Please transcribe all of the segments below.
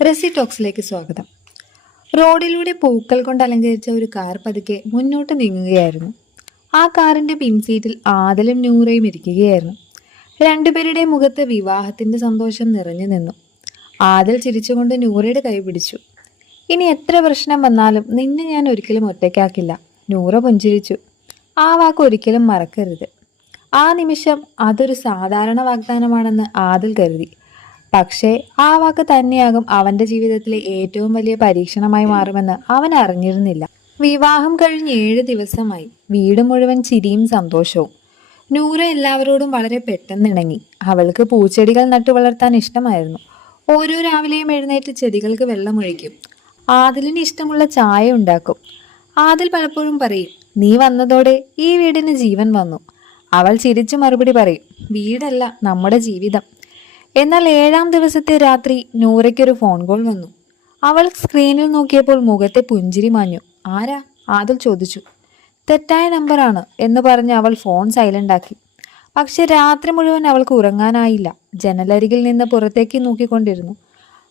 റെസി ടോക്സിലേക്ക് സ്വാഗതം. റോഡിലൂടെ പൂക്കൾ കൊണ്ട് അലങ്കരിച്ച ഒരു കാർ പതുക്കെ മുന്നോട്ട് നീങ്ങുകയായിരുന്നു. ആ കാറിന്റെ പിൻസീറ്റിൽ ആദിലും നൂറയും ഇരിക്കുകയായിരുന്നു. രണ്ടുപേരുടെ മുഖത്ത് വിവാഹത്തിന്റെ സന്തോഷം നിറഞ്ഞു നിന്നു. ആദിൽ ചിരിച്ചുകൊണ്ട് നൂറയുടെ കൈ പിടിച്ചു. ഇനി എത്ര പ്രശ്നം വന്നാലും നിന്നെ ഞാൻ ഒരിക്കലും ഒറ്റയ്ക്കാക്കില്ല. നൂറ പുഞ്ചിരിച്ചു. ആ വാക്ക് ഒരിക്കലും മറക്കരുത്. ആ നിമിഷം അതൊരു സാധാരണ വാഗ്ദാനമാണെന്ന് ആദിൽ കരുതി. പക്ഷേ ആ വാക്ക് തന്നെയാകും അവന്റെ ജീവിതത്തിലെ ഏറ്റവും വലിയ പരീക്ഷണമായി മാറുമെന്ന് അവൻ അറിഞ്ഞിരുന്നില്ല. വിവാഹം കഴിഞ്ഞ് 7 ദിവസമായി. വീട് മുഴുവൻ ചിരിയും സന്തോഷവും. നൂറ എല്ലാവരോടും വളരെ പെട്ടെന്ന് ഇണങ്ങി. അവൾക്ക് പൂച്ചെടികൾ നട്ടു വളർത്താൻ ഇഷ്ടമായിരുന്നു. ഓരോ രാവിലെയും എഴുന്നേറ്റ് ചെടികൾക്ക് വെള്ളമൊഴിക്കും. ആദിലിന് ഇഷ്ടമുള്ള ചായ ഉണ്ടാക്കും. ആദിൽ പലപ്പോഴും പറയും, നീ വന്നതോടെ ഈ വീടിന് ജീവൻ വന്നു. അവൾ ചിരിച്ചു മറുപടി പറയും, വീടല്ല, നമ്മുടെ ജീവിതം. എന്നാൽ 7-ാം ദിവസത്തെ രാത്രി നൂറയ്ക്കൊരു ഫോൺ കോൾ വന്നു. അവൾ സ്ക്രീനിൽ നോക്കിയപ്പോൾ മുഖത്തെ പുഞ്ചിരി മാഞ്ഞു. ആരാ? ആദിൽ ചോദിച്ചു. തെറ്റായ നമ്പറാണ് എന്ന് പറഞ്ഞ് അവൾ ഫോൺ സൈലന്റ് ആക്കി. പക്ഷെ രാത്രി മുഴുവൻ അവൾക്ക് ഉറങ്ങാനായില്ല. ജനലരികിൽ നിന്ന് പുറത്തേക്ക് നോക്കിക്കൊണ്ടിരുന്നു.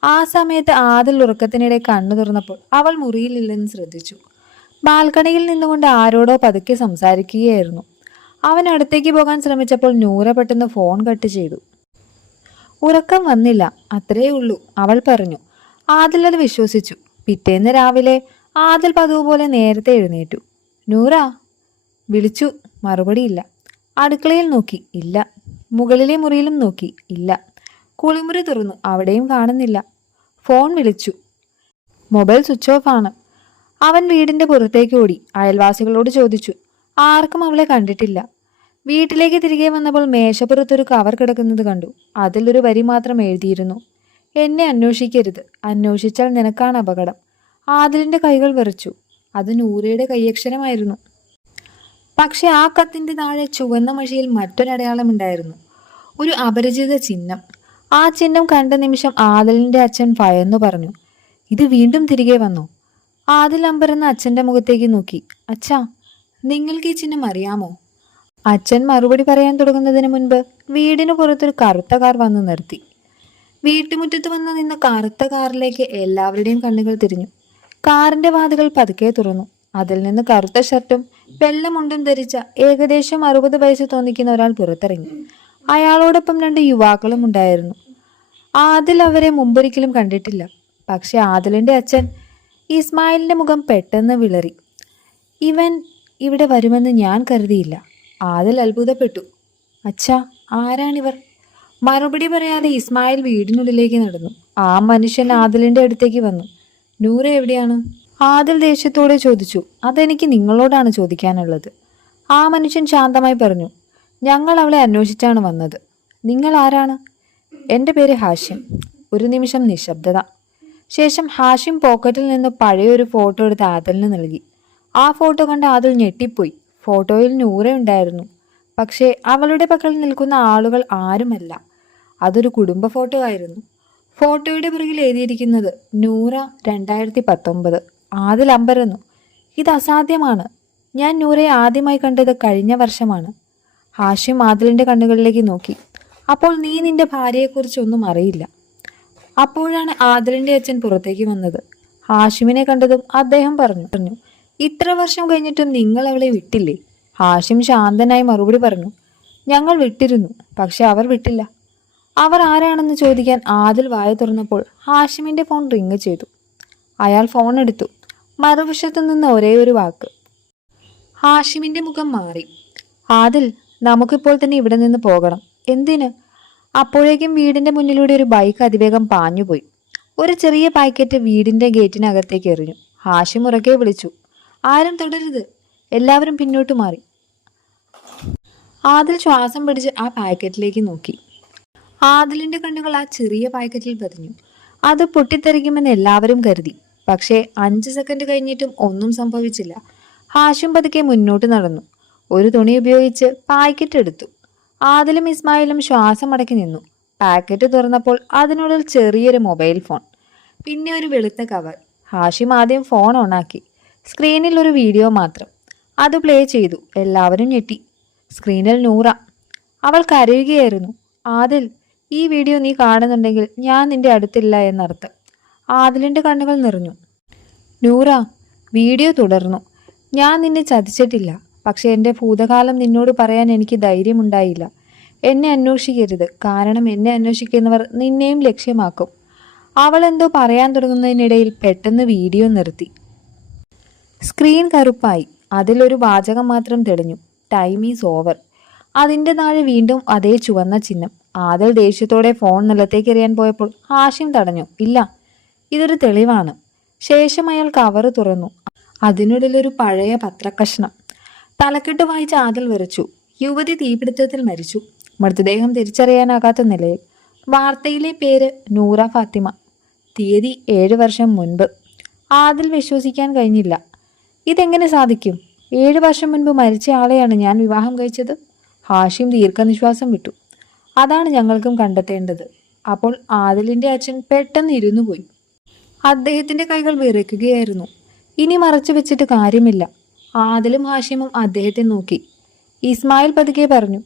ആ സമയത്ത് ആദിൽ ഉറക്കത്തിനിടെ കണ്ണു തുറന്നപ്പോൾ അവൾ മുറിയിലില്ലെന്ന് ശ്രദ്ധിച്ചു. ബാൽക്കണിയിൽ നിന്നുകൊണ്ട് ആരോടോ പതുക്കെ സംസാരിക്കുകയായിരുന്നു. അവൻ അടുത്തേക്ക് പോകാൻ ശ്രമിച്ചപ്പോൾ നൂറ പെട്ടെന്ന് ഫോൺ കട്ട് ചെയ്തു. ഉറക്കം വന്നില്ല, അത്രേ ഉള്ളൂ, അവൾ പറഞ്ഞു. ആദിൽ അത് വിശ്വസിച്ചു. പിറ്റേന്ന് രാവിലെ ആദിൽ പതിവ് പോലെ നേരത്തെ എഴുന്നേറ്റു. നൂറ വിളിച്ചു, മറുപടിയില്ല. അടുക്കളയിൽ നോക്കി, ഇല്ല. മുകളിലെ മുറിയിലും നോക്കി, ഇല്ല. കുളിമുറി തുറന്നു, അവിടെയും കാണുന്നില്ല. ഫോൺ വിളിച്ചു, മൊബൈൽ സ്വിച്ച് ഓഫ് ആണ്. അവൻ വീടിന്റെ പുറത്തേക്ക് ഓടി. അയൽവാസികളോട് ചോദിച്ചു. ആർക്കും അവളെ കണ്ടിട്ടില്ല. വീട്ടിലേക്ക് തിരികെ വന്നപ്പോൾ മേശപ്പുറത്തൊരു കവർ കിടക്കുന്നത് കണ്ടു. അതിലൊരു വരി മാത്രം എഴുതിയിരുന്നു, എന്നെ അന്വേഷിക്കരുത്, അന്വേഷിച്ചാൽ നിനക്കാണ് അപകടം. ആദിലിന്റെ കൈകൾ വിറച്ചു. അത് നൂറയുടെ കൈയക്ഷരമായിരുന്നു. പക്ഷെ ആ കത്തിന്റെ താഴെ ചുവന്ന മഷിയിൽ മറ്റൊരടയാളമുണ്ടായിരുന്നു, ഒരു അപരിചിത ചിഹ്നം. ആ ചിഹ്നം കണ്ട നിമിഷം ആദിലിന്റെ അച്ഛൻ ഭയന്നു പറഞ്ഞു, ഇത് വീണ്ടും തിരികെ വന്നു. ആദിൽ അമ്പരന്ന അച്ഛന്റെ മുഖത്തേക്ക് നോക്കി. അച്ഛാ, നിങ്ങൾക്ക് ഈ ചിഹ്നം അറിയാമോ? അച്ഛൻ മറുപടി പറയാൻ തുടങ്ങുന്നതിന് മുൻപ് വീടിന് പുറത്തൊരു കറുത്ത കാർ വന്നു നിർത്തി. വീട്ടുമുറ്റത്ത് വന്ന് നിന്ന കറുത്ത കാറിലേക്ക് എല്ലാവരുടെയും കണ്ണുകൾ തിരിഞ്ഞു. കാറിന്റെ വാതികൾ പതുക്കെ തുറന്നു. അതിൽ നിന്ന് കറുത്ത ഷർട്ടും വെള്ളമുണ്ടും ധരിച്ച ഏകദേശം 60 വയസ്സ് തോന്നിക്കുന്ന ഒരാൾ പുറത്തിറങ്ങി. അയാളോടൊപ്പം 2 യുവാക്കളും ഉണ്ടായിരുന്നു. ആദിൽ അവരെ മുമ്പൊരിക്കലും കണ്ടിട്ടില്ല. പക്ഷെ ആദിലിന്റെ അച്ഛൻ ഇസ്മായിലിന്റെ മുഖം പെട്ടെന്ന് വിളറി. ഇവൻ ഇവിടെ വരുമെന്ന് ഞാൻ കരുതിയില്ല. ആദിൽ അത്ഭുതപ്പെട്ടു. അച്ഛാ, ആരാണിവർ? മറുപടി പറയാതെ ഇസ്മായിൽ വീടിനുള്ളിലേക്ക് നടന്നു. ആ മനുഷ്യൻ ആദിലിന്റെ അടുത്തേക്ക് വന്നു. നൂറ എവിടെയാണ്? ആദിൽ ദേഷ്യത്തോടെ ചോദിച്ചു. അതെനിക്ക് നിങ്ങളോടാണ് ചോദിക്കാനുള്ളത്. ആ മനുഷ്യൻ ശാന്തമായി പറഞ്ഞു. ഞങ്ങൾ അവളെ അന്വേഷിച്ചാണ് വന്നത്. നിങ്ങൾ ആരാണ്? എൻ്റെ പേര് ഹാഷിം. ഒരു നിമിഷം നിശബ്ദത. ശേഷം ഹാഷിം പോക്കറ്റിൽ നിന്ന് പഴയൊരു ഫോട്ടോ എടുത്ത് ആദിലിന് നൽകി. ആ ഫോട്ടോ കണ്ട് ആദിൽ ഞെട്ടിപ്പോയി. ഫോട്ടോയിൽ നൂറ ഉണ്ടായിരുന്നു. പക്ഷേ അവളുടെ പക്കൽ നിൽക്കുന്ന ആളുകൾ ആരുമല്ല. അതൊരു കുടുംബ ഫോട്ടോ ആയിരുന്നു. ഫോട്ടോയുടെ പുറകിൽ എഴുതിയിരിക്കുന്നത് നൂറ 2019. ആദിൽ അമ്പരന്നു. ഇത് അസാധ്യമാണ്. ഞാൻ നൂറയെ ആദ്യമായി കണ്ടത് കഴിഞ്ഞ വർഷമാണ്. ഹാഷിം ആദിലിന്റെ കണ്ണുകളിലേക്ക് നോക്കി. അപ്പോൾ നീ നിന്റെ ഭാര്യയെക്കുറിച്ചൊന്നും അറിയില്ല. അപ്പോഴാണ് ആദിലിന്റെ അച്ഛൻ പുറത്തേക്ക് വന്നത്. ഹാഷിമിനെ കണ്ടതും അദ്ദേഹം പറഞ്ഞു, ഇത്ര വർഷം കഴിഞ്ഞിട്ടും നിങ്ങൾ അവളെ വിട്ടില്ലേ? ഹാഷിം ശാന്തനായി മറുപടി പറഞ്ഞു, ഞങ്ങൾ വിട്ടിരുന്നു, പക്ഷെ അവർ വിട്ടില്ല. അവർ ആരാണെന്ന് ചോദിക്കാൻ ആദിൽ വായ തുറന്നപ്പോൾ ഹാഷിമിന്റെ ഫോൺ റിങ് ചെയ്തു. അയാൾ ഫോൺ എടുത്തു. മറുവശത്തു നിന്ന് ഒരേ ഒരു വാക്ക്. ഹാഷിമിന്റെ മുഖം മാറി. ആദിൽ, നമുക്കിപ്പോൾ തന്നെ ഇവിടെ നിന്ന് പോകണം. എന്തിന്? അപ്പോഴേക്കും വീടിന്റെ മുന്നിലൂടെ ഒരു ബൈക്ക് അതിവേഗം പാഞ്ഞുപോയി. ഒരു ചെറിയ പാക്കറ്റ് വീടിന്റെ ഗേറ്റിനകത്തേക്ക് എറിഞ്ഞു. ഹാഷിം ഉറക്കെ വിളിച്ചു, ആരും തുടരുത്. എല്ലാവരും പിന്നോട്ട് മാറി. ആദിൽ ശ്വാസം പിടിച്ച് ആ പാക്കറ്റിലേക്ക് നോക്കി. ആദിലിന്റെ കണ്ണുകൾ ആ ചെറിയ പാക്കറ്റിൽ പതിഞ്ഞു. അത് പൊട്ടിത്തെറിക്കുമെന്ന് എല്ലാവരും കരുതി. പക്ഷേ 5 സെക്കൻഡ് കഴിഞ്ഞിട്ടും ഒന്നും സംഭവിച്ചില്ല. ഹാഷിം പതുക്കെ മുന്നോട്ട് നടന്നു. ഒരു തുണി ഉപയോഗിച്ച് പാക്കറ്റ് എടുത്തു. ആദിലും ഇസ്മായിലും ശ്വാസം അടക്കി നിന്നു. പാക്കറ്റ് തുറന്നപ്പോൾ അതിനുള്ളിൽ ചെറിയൊരു മൊബൈൽ ഫോൺ, പിന്നെ ഒരു വെളുത്ത കവർ. ഹാഷിം ആദ്യം ഫോൺ ഓണാക്കി. സ്ക്രീനിൽ ഒരു വീഡിയോ മാത്രം. അത് പ്ലേ ചെയ്തു. എല്ലാവരും ഞെട്ടി. സ്ക്രീനിൽ നൂറ. അവൾ കരയുകയായിരുന്നു. ആദിൽ, ഈ വീഡിയോ നീ കാണുന്നുണ്ടെങ്കിൽ ഞാൻ നിന്റെ അടുത്തില്ല എന്നർത്ഥം. ആദിലിന്റെ കണ്ണുകൾ നിറഞ്ഞു. നൂറ, വീഡിയോ തുടർന്നു. ഞാൻ നിന്നെ ചതിച്ചിട്ടില്ല. പക്ഷെ എൻ്റെ ഭൂതകാലം നിന്നോട് പറയാൻ എനിക്ക് ധൈര്യമുണ്ടായില്ല. എന്നെ അന്വേഷിക്കരുത്, കാരണം എന്നെ അന്വേഷിക്കുന്നവർ നിന്നെയും ലക്ഷ്യമാക്കും. അവൾ എന്തോ പറയാൻ തുടങ്ങുന്നതിനിടയിൽ പെട്ടെന്ന് വീഡിയോ നിർത്തി. സ്ക്രീൻ കറുപ്പായി. അതിലൊരു വാചകം മാത്രം തെളിഞ്ഞു: ടൈം ഈസ് ഓവർ. അതിൻ്റെ താഴെ വീണ്ടും അതേ ചുവന്ന ചിഹ്നം. ആദിൽ ദേഷ്യത്തോടെ ഫോൺ നിലത്തേക്ക് എറിയാൻ പോയപ്പോൾ ഹാഷിം തടഞ്ഞു. ഇല്ല, ഇതൊരു തെളിവാണ്. ശേഷം അയാൾ കവറ് തുറന്നു. അതിനുള്ളിലൊരു പഴയ പത്രക്കഷ്ണം. തലക്കെട്ട് വായിച്ച് ആദിൽ വിറച്ചു. യുവതി തീപിടുത്തത്തിൽ മരിച്ചു. മൃതദേഹം തിരിച്ചറിയാനാകാത്ത നിലയിൽ. വാർത്തയിലെ പേര് നൂറ ഫാത്തിമ. തീയതി 7 വർഷം മുൻപ്. ആദിൽ വിശ്വസിക്കാൻ കഴിഞ്ഞില്ല. ഇതെങ്ങനെ സാധിക്കും? 7 വർഷം മുൻപ് മരിച്ച ആളെയാണ് ഞാൻ വിവാഹം കഴിച്ചത്. ഹാഷിം ദീർഘനിശ്വാസം വിട്ടു. അതാണ് ഞങ്ങൾക്കും കണ്ടെത്തേണ്ടത്. അപ്പോൾ ആദിലിന്റെ അച്ഛൻ പെട്ടെന്ന് ഇരുന്നു പോയി. അദ്ദേഹത്തിന്റെ കൈകൾ വിറയ്ക്കുകയായിരുന്നു. ഇനി മറച്ചു വെച്ചിട്ട് കാര്യമില്ല. ആദിലും ഹാഷിമും അദ്ദേഹത്തെ നോക്കി. ഇസ്മായിൽ പതുക്കെ പറഞ്ഞു: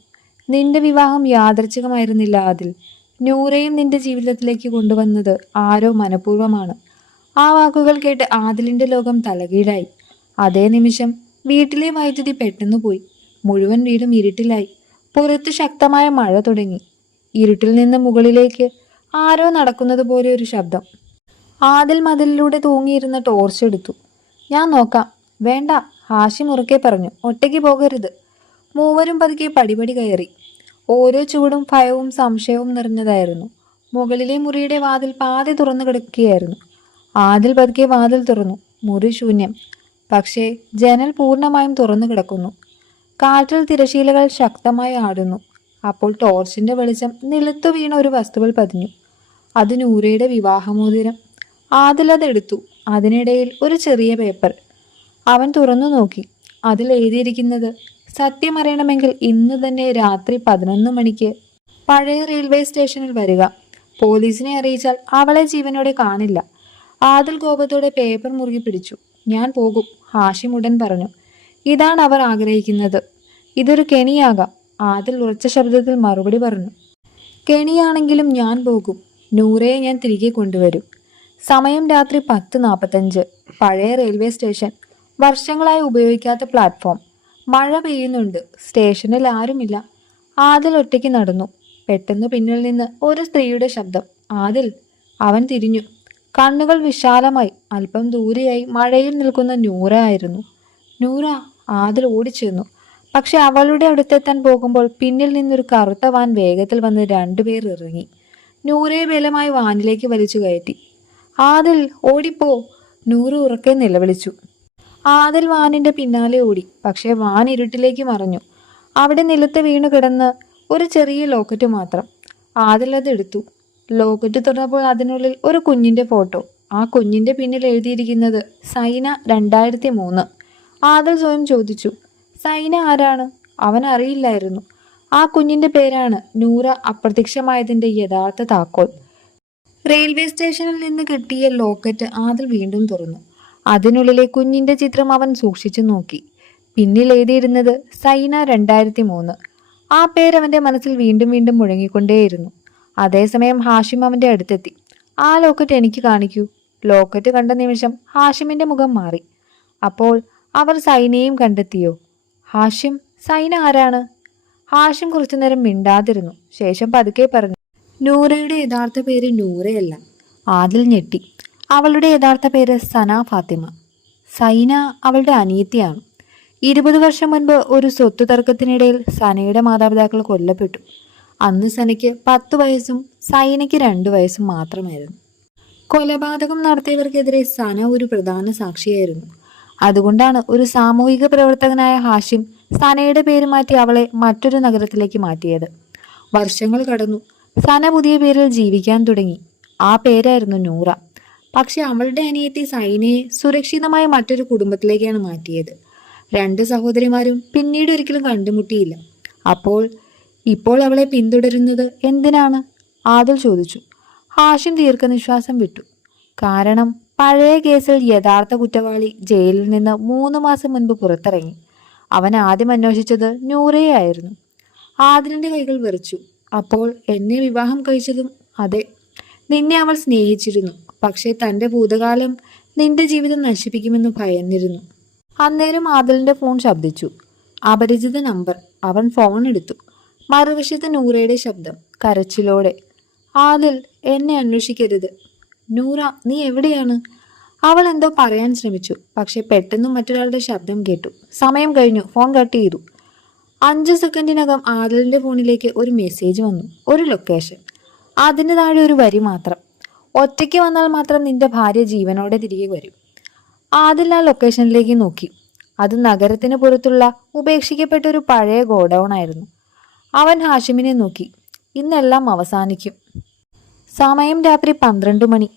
നിന്റെ വിവാഹം യാദൃച്ഛികമായിരുന്നില്ല ആദിൽ. നൂറയും നിന്റെ ജീവിതത്തിലേക്ക് കൊണ്ടുവന്നത് ആരോ മനഃപൂർവ്വമാണ്. ആ വാക്കുകൾ കേട്ട് ആദിലിന്റെ ലോകം തലകീഴായി. അതേ നിമിഷം വീട്ടിലെ വൈദ്യുതി പെട്ടെന്ന് പോയി. മുഴുവൻ വീടും ഇരുട്ടിലായി. പുറത്ത് ശക്തമായ മഴ തുടങ്ങി. ഇരുട്ടിൽ നിന്ന് മുകളിലേക്ക് ആരോ നടക്കുന്നത് പോലെ ഒരു ശബ്ദം. ആദിൽ മതിലിലൂടെ തൂങ്ങിയിരുന്ന ടോർച്ച് എടുത്തു. ഞാൻ നോക്കാം. വേണ്ട, ഹാഷിം ഉറക്കെ പറഞ്ഞു. ഒറ്റയ്ക്ക് പോകരുത്. മൂവരും പതുക്കെ പടിപടി കയറി. ഓരോ ചുവടും ഭയവും സംശയവും നിറഞ്ഞതായിരുന്നു. മുകളിലെ മുറിയുടെ വാതിൽ പാതി തുറന്നു കിടക്കുകയായിരുന്നു. ആദിൽ പതുക്കെ വാതിൽ തുറന്നു. മുറി ശൂന്യം. പക്ഷേ ജനൽ പൂർണ്ണമായും തുറന്നു കിടക്കുന്നു. കാറ്റിൽ തിരശീലകൾ ശക്തമായി ആടുന്നു. അപ്പോൾ ടോർച്ചിന്റെ വെളിച്ചം നിലത്തു വീണ ഒരു വസ്തുവിൽ പതിഞ്ഞു. അത് നൂറയുടെ വിവാഹമോതിരം. ആദിൽ അതെടുത്തു. അതിനിടയിൽ ഒരു ചെറിയ പേപ്പർ. അവൻ തുറന്നു നോക്കി. അതിൽ എഴുതിയിരിക്കുന്നത്: സത്യമറിയണമെങ്കിൽ ഇന്ന് തന്നെ രാത്രി 11 മണിക്ക് പഴയ റെയിൽവേ സ്റ്റേഷനിൽ വരിക. പോലീസിനെ അറിയിച്ചാൽ അവളെ ജീവനോടെ കാണില്ല. ആദിൽ കോപത്തോടെ പേപ്പർ മുറുകി പിടിച്ചു. ഞാൻ പോകും, ഹാഷിം ഉടൻ പറഞ്ഞു. ഇതാണ് അവർ ആഗ്രഹിക്കുന്നത്. ഇതൊരു കെണിയാകാം. ആദിൽ ഉറച്ച ശബ്ദത്തിൽ മറുപടി പറഞ്ഞു. കെണിയാണെങ്കിലും ഞാൻ പോകും. നൂറയെ ഞാൻ തിരികെ കൊണ്ടുവരും. സമയം രാത്രി 10:45. പഴയ റെയിൽവേ സ്റ്റേഷൻ. വർഷങ്ങളായി ഉപയോഗിക്കാത്ത പ്ലാറ്റ്ഫോം. മഴ പെയ്യുന്നുണ്ട്. സ്റ്റേഷനിൽ ആരുമില്ല. ആദിൽ ഒറ്റയ്ക്ക് നടന്നു. പെട്ടെന്ന് പിന്നിൽ നിന്ന് ഒരു സ്ത്രീയുടെ ശബ്ദം. ആദിൽ. അവൻ തിരിഞ്ഞു. കണ്ണുകൾ വിശാലമായി. അല്പം ദൂരെയായി മഴയിൽ നിൽക്കുന്ന നൂറ ആയിരുന്നു. നൂറ! ആദിൽ ഓടിച്ചെന്നു. പക്ഷെ അവളുടെ അടുത്തെത്താൻ പോകുമ്പോൾ പിന്നിൽ നിന്നൊരു കറുത്ത വാൻ വേഗത്തിൽ വന്ന് 2 പേർ ഇറങ്ങി. നൂറയെ ബലമായി വാനിലേക്ക് വലിച്ചു കയറ്റി. ആദിൽ, ഓടിപ്പോ! നൂറ ഉറക്കെ നിലവിളിച്ചു. ആദിൽ വാനിന്റെ പിന്നാലെ ഓടി. പക്ഷെ വാൻ ഇരുട്ടിലേക്ക് മറഞ്ഞു. അവിടെ നിലത്ത് വീണു കിടന്ന് ഒരു ചെറിയ ലോക്കറ്റ് മാത്രം. ആദിൽ അത് എടുത്തു. ലോക്കറ്റ് തുറന്നപ്പോൾ അതിനുള്ളിൽ ഒരു കുഞ്ഞിന്റെ ഫോട്ടോ. ആ കുഞ്ഞിന്റെ പിന്നിൽ എഴുതിയിരിക്കുന്നത് സൈന 2003. ആദിൽ സ്വയം ചോദിച്ചു, സൈന ആരാണ്? അവൻ അറിയില്ലായിരുന്നു. ആ കുഞ്ഞിന്റെ പേരാണ് നൂറ അപ്രത്യക്ഷമായതിന്റെ യഥാർത്ഥ താക്കോൽ. റെയിൽവേ സ്റ്റേഷനിൽ നിന്ന് കിട്ടിയ ലോക്കറ്റ് ആദിൽ വീണ്ടും തുറന്നു. അതിനുള്ളിലെ കുഞ്ഞിന്റെ ചിത്രം അവൻ സൂക്ഷിച്ചു നോക്കി. പിന്നിൽ എഴുതിയിരുന്നത് സൈന 2003. ആ പേരവന്റെ മനസ്സിൽ വീണ്ടും വീണ്ടും മുഴങ്ങിക്കൊണ്ടേയിരുന്നു. അതേസമയം ഹാഷിം അവന്റെ അടുത്തെത്തി. ആ ലോക്കറ്റ് എനിക്ക് കാണിക്കൂ. ലോക്കറ്റ് കണ്ട നിമിഷം ഹാഷിമിന്റെ മുഖം മാറി. അപ്പോൾ അവർ സൈനയെയും കണ്ടെത്തിയോ? ഹാഷിം, സൈന ആരാണ്? ഹാഷിം കുറച്ചുനേരം മിണ്ടാതിരുന്നു. ശേഷം പതുക്കെ പറഞ്ഞു, നൂറയുടെ യഥാർത്ഥ പേര് നൂറയല്ല. ആദിൽ ഞെട്ടി. അവളുടെ യഥാർത്ഥ പേര് സന ഫാത്തിമ. സൈന അവളുടെ അനിയത്തിയാണ്. 20 വർഷം മുൻപ് ഒരു സ്വത്ത് തർക്കത്തിനിടയിൽ സനയുടെ മാതാപിതാക്കൾ കൊല്ലപ്പെട്ടു. അന്ന് സനയ്ക്ക് 10 വയസ്സും സൈനയ്ക്ക് 2 വയസ്സും മാത്രമായിരുന്നു. കൊലപാതകം നടത്തിയവർക്കെതിരെ സന ഒരു പ്രധാന സാക്ഷിയായിരുന്നു. അതുകൊണ്ടാണ് ഒരു സാമൂഹിക പ്രവർത്തകനായ ഹാഷിം സനയുടെ പേര് മാറ്റി അവളെ മറ്റൊരു നഗരത്തിലേക്ക് മാറ്റിയത്. വർഷങ്ങൾ കടന്നു. സന പുതിയ പേരിൽ ജീവിക്കാൻ തുടങ്ങി. ആ പേരായിരുന്നു നൂറ. പക്ഷെ അവളുടെ അനിയത്തി സൈനയെ സുരക്ഷിതമായി മറ്റൊരു കുടുംബത്തിലേക്കാണ് മാറ്റിയത്. 2 സഹോദരിമാരും പിന്നീട് ഒരിക്കലും കണ്ടുമുട്ടിയില്ല. ഇപ്പോൾ അവളെ പിന്തുടരുന്നത് എന്തിനാണ്? ആദിൽ ചോദിച്ചു. ഹാഷിം ദീർഘനിശ്വാസം വിട്ടു. കാരണം പഴയ കേസിൽ യഥാർത്ഥ കുറ്റവാളി ജയിലിൽ നിന്ന് 3 മാസം മുൻപ് പുറത്തിറങ്ങി. അവൻ ആദ്യം അന്വേഷിച്ചത് നൂറയെ ആയിരുന്നു. ആദിലിന്റെ കൈകൾ വിറച്ചു. അപ്പോൾ എന്നെ വിവാഹം കഴിച്ചതും? അതെ, നിന്നെ അവൾ സ്നേഹിച്ചിരുന്നു. പക്ഷേ തൻ്റെ ഭൂതകാലം നിന്റെ ജീവിതം നശിപ്പിക്കുമെന്ന് ഭയന്നിരുന്നു. അന്നേരം ആദിലിന്റെ ഫോൺ ശബ്ദിച്ചു. അപരിചിത നമ്പർ. അവൻ ഫോൺ എടുത്തു. മറുവശത്ത് നൂറയുടെ ശബ്ദം, കരച്ചിലോടെ. ആദിൽ, എന്നെ അന്വേഷിക്കരുത്. നൂറ, നീ എവിടെയാണ്? അവൾ എന്തോ പറയാൻ ശ്രമിച്ചു. പക്ഷെ പെട്ടെന്ന് മറ്റൊരാളുടെ ശബ്ദം കേട്ടു. സമയം കഴിഞ്ഞു. ഫോൺ കട്ട് ചെയ്തു. 5 സെക്കൻഡിനകം ആദിലിന്റെ ഫോണിലേക്ക് ഒരു മെസ്സേജ് വന്നു. ഒരു ലൊക്കേഷൻ. അതിന് താഴെ ഒരു വരി മാത്രം. ഒറ്റയ്ക്ക് വന്നാൽ മാത്രം നിന്റെ ഭാര്യ ജീവനോടെ തിരികെ വരും. ആദിൽ ആ ലൊക്കേഷനിലേക്ക് നോക്കി. അത് നഗരത്തിന് പുറത്തുള്ള ഉപേക്ഷിക്കപ്പെട്ട ഒരു പഴയ ഗോഡൌൺ ആയിരുന്നു. അവൻ ഹാഷിമിനെ നോക്കി. ഇന്നെല്ലാം അവസാനിക്കും. സമയം രാത്രി 12 മണി.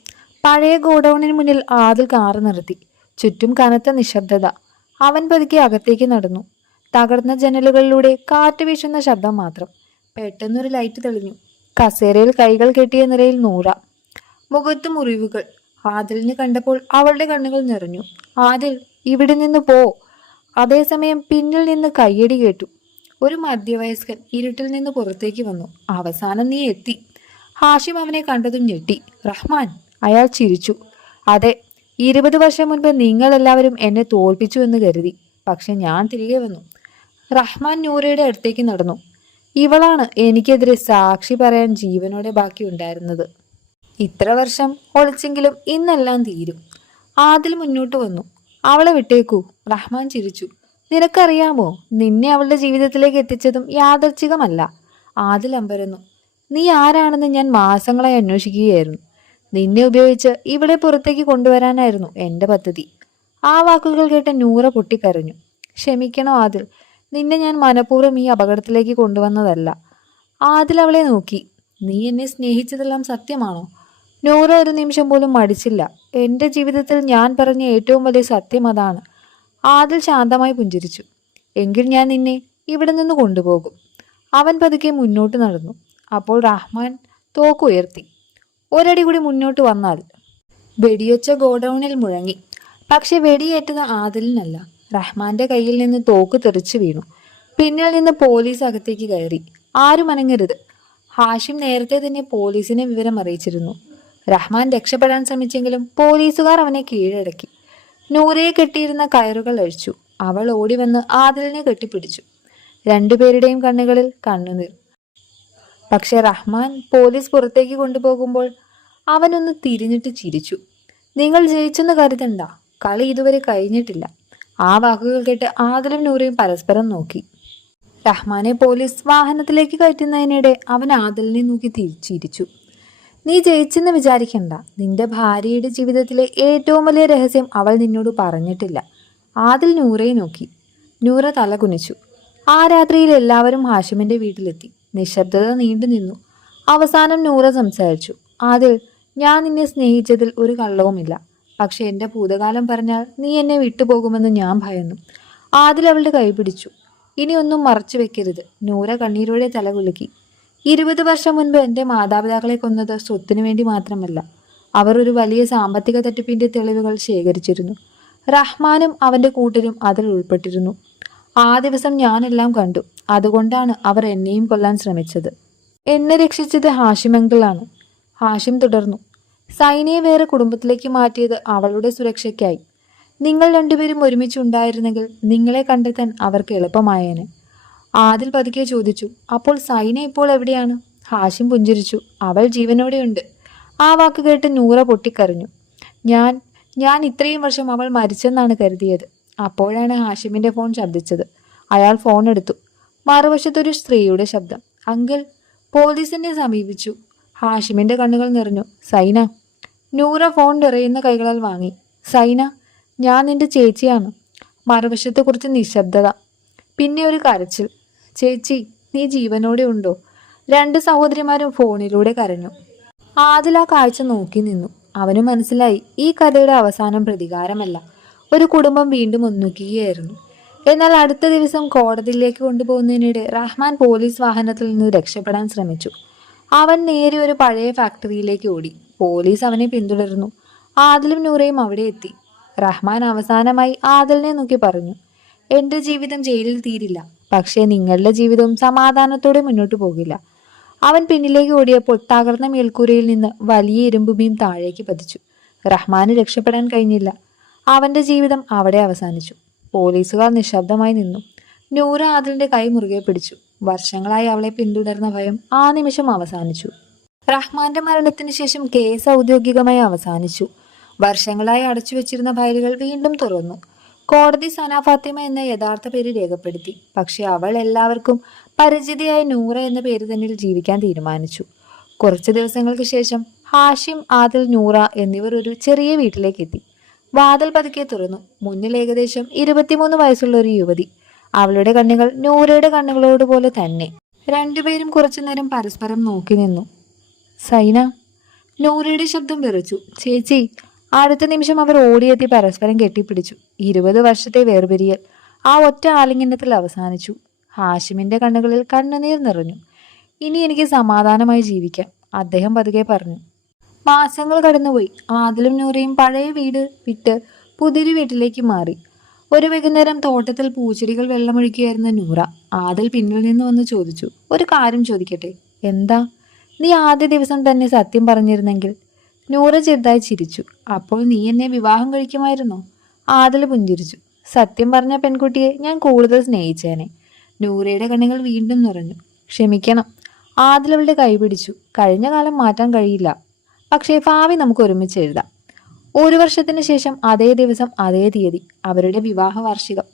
പഴയ ഗോഡൌണിന് മുന്നിൽ ആദിൽ കാറ് നിർത്തി. ചുറ്റും കനത്ത നിശബ്ദത. അവൻ പതുക്കെ അകത്തേക്ക് നടന്നു. തകർന്ന ജനലുകളിലൂടെ കാറ്റ് വീശുന്ന ശബ്ദം മാത്രം. പെട്ടെന്നൊരു ലൈറ്റ് തെളിഞ്ഞു. കസേരയിൽ കൈകൾ കെട്ടിയ നിലയിൽ നൂറ. മുഖത്ത് മുറിവുകൾ. ആദിലിനെ കണ്ടപ്പോൾ അവളുടെ കണ്ണുകൾ നിറഞ്ഞു. ആദിൽ, ഇവിടെ നിന്ന് പോ. അതേസമയം പിന്നിൽ നിന്ന് കയ്യടി കേട്ടു. ഒരു മധ്യവയസ്കൻ ഇരുട്ടിൽ നിന്ന് പുറത്തേക്ക് വന്നു. അവസാനം നീ എത്തി. ഹാഷിം അവനെ കണ്ടതും ഞെട്ടി. റഹ്മാൻ. അയാൾ ചിരിച്ചു. അതെ, 20 വർഷം മുൻപ് നിങ്ങളെല്ലാവരും എന്നെ തോൽപ്പിച്ചു എന്ന് കരുതി. പക്ഷെ ഞാൻ തിരികെ വന്നു. റഹ്മാൻ നൂറയുടെ അടുത്തേക്ക് നടന്നു. ഇവളാണ് എനിക്കെതിരെ സാക്ഷി പറയാൻ ജീവനോടെ ബാക്കിയുണ്ടായിരുന്നത്. ഇത്ര വർഷം ഒളിച്ചെങ്കിലും ഇന്നെല്ലാം തീരും. ആദിൽ മുന്നോട്ട് വന്നു. അവളെ വിട്ടേക്കൂ. റഹ്മാൻ ചിരിച്ചു. നിനക്കറിയാമോ, നിന്നെ അവളുടെ ജീവിതത്തിലേക്ക് എത്തിച്ചതും യാദർച്ഛികമല്ല. ആദിൽ അമ്പരന്നു. നീ ആരാണെന്ന് ഞാൻ മാസങ്ങളായി അന്വേഷിക്കുകയായിരുന്നു. നിന്നെ ഉപയോഗിച്ച് ഇവിടെ പുറത്തേക്ക് കൊണ്ടുവരാനായിരുന്നു എൻ്റെ പദ്ധതി. ആ വാക്കുകൾ കേട്ട് നൂറ പൊട്ടിക്കരഞ്ഞു. ക്ഷമിക്കണം ആദിൽ, നിന്നെ ഞാൻ മനഃപൂർവ്വം ഈ അപകടത്തിലേക്ക് കൊണ്ടുവന്നതല്ല. ആദിൽ അവളെ നോക്കി. നീ എന്നെ സ്നേഹിച്ചതെല്ലാം സത്യമാണോ? നൂറ ഒരു നിമിഷം പോലും മടിച്ചില്ല. എൻ്റെ ജീവിതത്തിൽ ഞാൻ പറഞ്ഞ ഏറ്റവും വലിയ സത്യം അതാണ്. ആദിൽ ശാന്തമായി പുഞ്ചിരിച്ചു. എങ്കിൽ ഞാൻ നിന്നെ ഇവിടെ നിന്ന് കൊണ്ടുപോകും. അവൻ പതുക്കെ മുന്നോട്ട് നടന്നു. അപ്പോൾ റഹ്മാൻ തോക്കുയർത്തി. ഒരടി കൂടി മുന്നോട്ട് വന്നാൽ. വെടിയൊച്ച ഗോഡൌണിൽ മുഴങ്ങി. പക്ഷെ വെടിയേറ്റത് ആദിലിനല്ല. റഹ്മാന്റെ കയ്യിൽ നിന്ന് തോക്ക് തെറിച്ചു വീണു. പിന്നിൽ നിന്ന് പോലീസ് അകത്തേക്ക് കയറി. ആരും അനങ്ങരുത്. ഹാഷിം നേരത്തെ തന്നെ പോലീസിനെ വിവരം അറിയിച്ചിരുന്നു. റഹ്മാൻ രക്ഷപ്പെടാൻ ശ്രമിച്ചെങ്കിലും പോലീസുകാർ അവനെ കീഴടക്കി. നൂറയെ കെട്ടിയിരുന്ന കയറുകൾ അഴിച്ചു. അവൾ ഓടി വന്ന് ആദിലിനെ കെട്ടിപ്പിടിച്ചു. രണ്ടുപേരുടെയും കണ്ണുകളിൽ കണ്ണുനീർ. പക്ഷെ റഹ്മാൻ പോലീസ് പുറത്തേക്ക് കൊണ്ടുപോകുമ്പോൾ അവനൊന്ന് തിരിഞ്ഞിട്ട് ചിരിച്ചു. നിങ്ങൾ ജയിച്ചെന്ന് കരുതണ്ട, കളി ഇതുവരെ കഴിഞ്ഞിട്ടില്ല. ആ വാക്കുകൾ കേട്ട് ആദിലും നൂറയും പരസ്പരം നോക്കി. റഹ്മാനെ പോലീസ് വാഹനത്തിലേക്ക് കയറ്റുന്നതിനിടെ അവൻ ആദിലിനെ നോക്കി തിരിച്ചിരിച്ചു. നീ ജയിച്ചെന്ന് വിചാരിക്കണ്ട. നിന്റെ ഭാര്യയുടെ ജീവിതത്തിലെ ഏറ്റവും വലിയ രഹസ്യം അവൾ നിന്നോട് പറഞ്ഞിട്ടില്ല. ആദിൽ നൂറയെ നോക്കി. നൂറ തല കുനിച്ചു. ആ രാത്രിയിൽ എല്ലാവരും ഹാഷിമിന്റെ വീട്ടിലെത്തി. നിശബ്ദത നീണ്ടു നിന്നു. അവസാനം നൂറ സംസാരിച്ചു. ആദിൽ, ഞാൻ നിന്നെ സ്നേഹിച്ചതിൽ ഒരു കള്ളവുമില്ല. പക്ഷെ എൻ്റെ ഭൂതകാലം പറഞ്ഞാൽ നീ എന്നെ വിട്ടുപോകുമെന്ന് ഞാൻ ഭയന്നു. ആദിൽ അവളുടെ കൈ പിടിച്ചു. ഇനി ഒന്നും മറച്ചു വെക്കരുത്. നൂറ കണ്ണീരോടെ തല കുലുക്കി. 20 വർഷം മുൻപ് എൻ്റെ മാതാപിതാക്കളെ കൊന്നത് സ്വത്തിനു വേണ്ടി മാത്രമല്ല. അവർ ഒരു വലിയ സാമ്പത്തിക തട്ടിപ്പിന്റെ തെളിവുകൾ ശേഖരിച്ചിരുന്നു. റഹ്മാനും അവന്റെ കൂട്ടരും അതിൽ ഉൾപ്പെട്ടിരുന്നു. ആ ദിവസം ഞാനെല്ലാം കണ്ടു. അതുകൊണ്ടാണ് അവർ എന്നെയും കൊല്ലാൻ ശ്രമിച്ചത്. എന്നെ രക്ഷിച്ചത് ഹാഷിം അങ്കിളാണ്. ഹാഷിം തുടർന്നു. സൈനയെ വേറെ കുടുംബത്തിലേക്ക് മാറ്റിയത് അവളുടെ സുരക്ഷയ്ക്കായി. നിങ്ങൾ രണ്ടുപേരും ഒരുമിച്ചുണ്ടായിരുന്നെങ്കിൽ നിങ്ങളെ കണ്ടെത്താൻ അവർക്ക് എളുപ്പമായേനെ. ആദിൽ പതുക്കെ ചോദിച്ചു. അപ്പോൾ സൈന ഇപ്പോൾ എവിടെയാണ്? ഹാഷിം പുഞ്ചിരിച്ചു. അവൾ ജീവനോടെയുണ്ട്. ആ വാക്ക് കേട്ട് നൂറ പൊട്ടിക്കരഞ്ഞു. ഞാൻ ഇത്രയും വർഷം അവൾ മരിച്ചെന്നാണ് കരുതിയത്. അപ്പോഴാണ് ഹാഷിമിന്റെ ഫോൺ ശബ്ദിച്ചത്. അയാൾ ഫോൺ എടുത്തു. മറുവശത്തൊരു സ്ത്രീയുടെ ശബ്ദം. അങ്കിൾ. പോലീസിനെ സമീപിച്ചു. ഹാഷിമിന്റെ കണ്ണുകൾ നിറഞ്ഞു. സൈന. നൂറ ഫോൺ നിറയുന്ന കൈകളാൽ വാങ്ങി. സൈന, ഞാൻ നിന്റെ ചേച്ചിയാണ്. മറുവശത്ത് കുറച്ച് നിശബ്ദത. പിന്നെ ഒരു കരച്ചിൽ. ചേച്ചി, നീ ജീവനോടെ ഉണ്ടോ? 2 സഹോദരിമാരും ഫോണിലൂടെ കരഞ്ഞു. ആദിൽ ആ കാഴ്ച നോക്കി നിന്നു. അവന് മനസ്സിലായി, ഈ കഥയുടെ അവസാനം പ്രതികാരമല്ല, ഒരു കുടുംബം വീണ്ടും ഒന്നിക്കുകയായിരുന്നു. എന്നാൽ അടുത്ത ദിവസം കോടതിയിലേക്ക് കൊണ്ടുപോകുന്നതിനിടെ റഹ്മാൻ പോലീസ് വാഹനത്തിൽ നിന്ന് രക്ഷപ്പെടാൻ ശ്രമിച്ചു. അവൻ നേരെ ഒരു പഴയ ഫാക്ടറിയിലേക്ക് ഓടി. പോലീസ് അവനെ പിന്തുടർന്നു. ആദിലും നൂറയും അവിടെ എത്തി. റഹ്മാൻ അവസാനമായി ആദിലിനെ നോക്കി പറഞ്ഞു, എൻ്റെ ജീവിതം ജയിലിൽ തീരില്ല, പക്ഷേ നിങ്ങളുടെ ജീവിതവും സമാധാനത്തോടെ മുന്നോട്ട് പോകില്ല. അവൻ പിന്നിലേക്ക് ഓടിയപ്പോൾ തകർന്ന മേൽക്കൂരയിൽ നിന്ന് വലിയ ഇരുമ്പ് ബീം താഴേക്ക് പതിച്ചു. റഹ്മാന് രക്ഷപ്പെടാൻ കഴിഞ്ഞില്ല. അവന്റെ ജീവിതം അവിടെ അവസാനിച്ചു. പോലീസുകാർ നിശബ്ദമായി നിന്നു. നൂറ ആദിലിന്റെ കൈ മുറുകെ പിടിച്ചു. വർഷങ്ങളായി അവളെ പിന്തുടർന്ന ഭയം ആ നിമിഷം അവസാനിച്ചു. റഹ്മാന്റെ മരണത്തിന് ശേഷം കേസ് ഔദ്യോഗികമായി അവസാനിച്ചു. വർഷങ്ങളായി അടച്ചുവെച്ചിരുന്ന ഫയലുകൾ വീണ്ടും തുറന്നു. കോടതി സന ഫാത്തിമ എന്ന യഥാർത്ഥ പേര് രേഖപ്പെടുത്തി. പക്ഷെ അവൾ എല്ലാവർക്കും പരിചിതയായ നൂറ എന്ന പേര് തന്നെ ജീവിക്കാൻ തീരുമാനിച്ചു. കുറച്ചു ദിവസങ്ങൾക്ക് ശേഷം ഹാഷിം, ആദിൽ, നൂറ എന്നിവർ ഒരു ചെറിയ വീട്ടിലേക്ക് എത്തി. വാതിൽ പതുക്കെ തുറന്നു. മുന്നിൽ ഏകദേശം 23 വയസ്സുള്ള ഒരു യുവതി. അവളുടെ കണ്ണുകൾ നൂറയുടെ കണ്ണുകളോട് പോലെ തന്നെ. രണ്ടുപേരും കുറച്ചുനേരം പരസ്പരം നോക്കി നിന്നു. സൈന, നൂറയുടെ ശബ്ദം വിറച്ചു. ചേച്ചി. അടുത്ത നിമിഷം അവർ ഓടിയെത്തി പരസ്പരം കെട്ടിപ്പിടിച്ചു. 20 വർഷത്തെ വേർപിരിയൽ ആ ഒറ്റ ആലിംഗനത്തിൽ അവസാനിച്ചു. ഹാഷിമിന്റെ കണ്ണുകളിൽ കണ്ണുനീർ നിറഞ്ഞു. ഇനി എനിക്ക് സമാധാനമായി ജീവിക്കാം, അദ്ദേഹം പതുക്കെ പറഞ്ഞു. മാസങ്ങൾ കടന്നുപോയി. ആദിലും നൂറയും പഴയ വീട് വിട്ട് പുതിയൊരു വീട്ടിലേക്ക് മാറി. ഒരു വൈകുന്നേരം തോട്ടത്തിൽ പൂച്ചെടികൾ വെള്ളമൊഴിക്കുകയായിരുന്ന നൂറ ആദിൽ പിന്നിൽ നിന്ന് വന്ന് ചോദിച്ചു, ഒരു കാര്യം ചോദിക്കട്ടെ? എന്താ? നീ ആദ്യ ദിവസം തന്നെ സത്യം പറഞ്ഞിരുന്നെങ്കിൽ. നൂറ ചെറുതായി ചിരിച്ചു. അപ്പോൾ നീ എന്നെ വിവാഹം കഴിക്കുമായിരുന്നോ? ആദിൽ പുഞ്ചിരിച്ചു. സത്യം പറഞ്ഞ പെൺകുട്ടിയെ ഞാൻ കൂടുതൽ സ്നേഹിച്ചേനെ. നൂറയുടെ കണ്ണുകൾ വീണ്ടും നിറഞ്ഞു. ക്ഷമിക്കണം. ആദിൽ അവളുടെ കൈ പിടിച്ചു. കഴിഞ്ഞ കാലം മാറ്റാൻ കഴിയില്ല, പക്ഷേ ഭാവി നമുക്ക് ഒരുമിച്ച് എഴുതാം. 1 വർഷത്തിന് ശേഷം അതേ ദിവസം അതേ തീയതി അവരുടെ വിവാഹ വാർഷികം.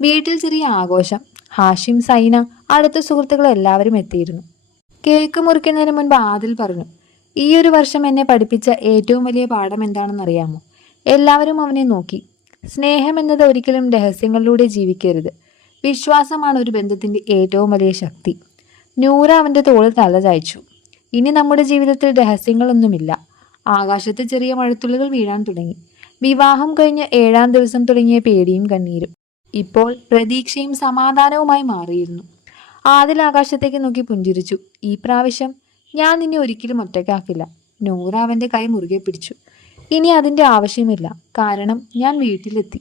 വീട്ടിൽ ചെറിയ ആഘോഷം. ഹാഷിം, സൈന, അടുത്ത സുഹൃത്തുക്കൾ എല്ലാവരും എത്തിയിരുന്നു. കേക്ക് മുറിക്കുന്നതിന് മുൻപ് ആദിൽ പറഞ്ഞു, ഈ 1 വർഷം എന്നെ പഠിപ്പിച്ച ഏറ്റവും വലിയ പാഠം എന്താണെന്നറിയാമോ? എല്ലാവരും അവനെ നോക്കി. സ്നേഹം എന്നത് ഒരിക്കലും രഹസ്യങ്ങളിലൂടെ ജീവിക്കരുത്. വിശ്വാസമാണ് ഒരു ബന്ധത്തിന്റെ ഏറ്റവും വലിയ ശക്തി. നൂറ അവന്റെ തോളിൽ തല ചായ്ച്ചു. ഇനി നമ്മുടെ ജീവിതത്തിൽ രഹസ്യങ്ങളൊന്നുമില്ല. ആകാശത്ത് ചെറിയ മഴത്തുള്ളികൾ വീഴാൻ തുടങ്ങി. വിവാഹം കഴിഞ്ഞ് 7-ാം ദിവസം തുടങ്ങിയ പേടിയും കണ്ണീരും ഇപ്പോൾ പ്രതീക്ഷയും സമാധാനവുമായി മാറിയിരുന്നു. ആദിൽ ആകാശത്തേക്ക് നോക്കി പുഞ്ചിരിച്ചു. ഈ പ്രാവശ്യം ഞാൻ നിന്നെ ഒരിക്കലും ഒറ്റയ്ക്കാക്കില്ല. നൂറ അവന്റെ കൈ മുറുകെ പിടിച്ചു. ഇനി അതിന്റെ ആവശ്യമില്ല, കാരണം ഞാൻ വീട്ടിലെത്തി.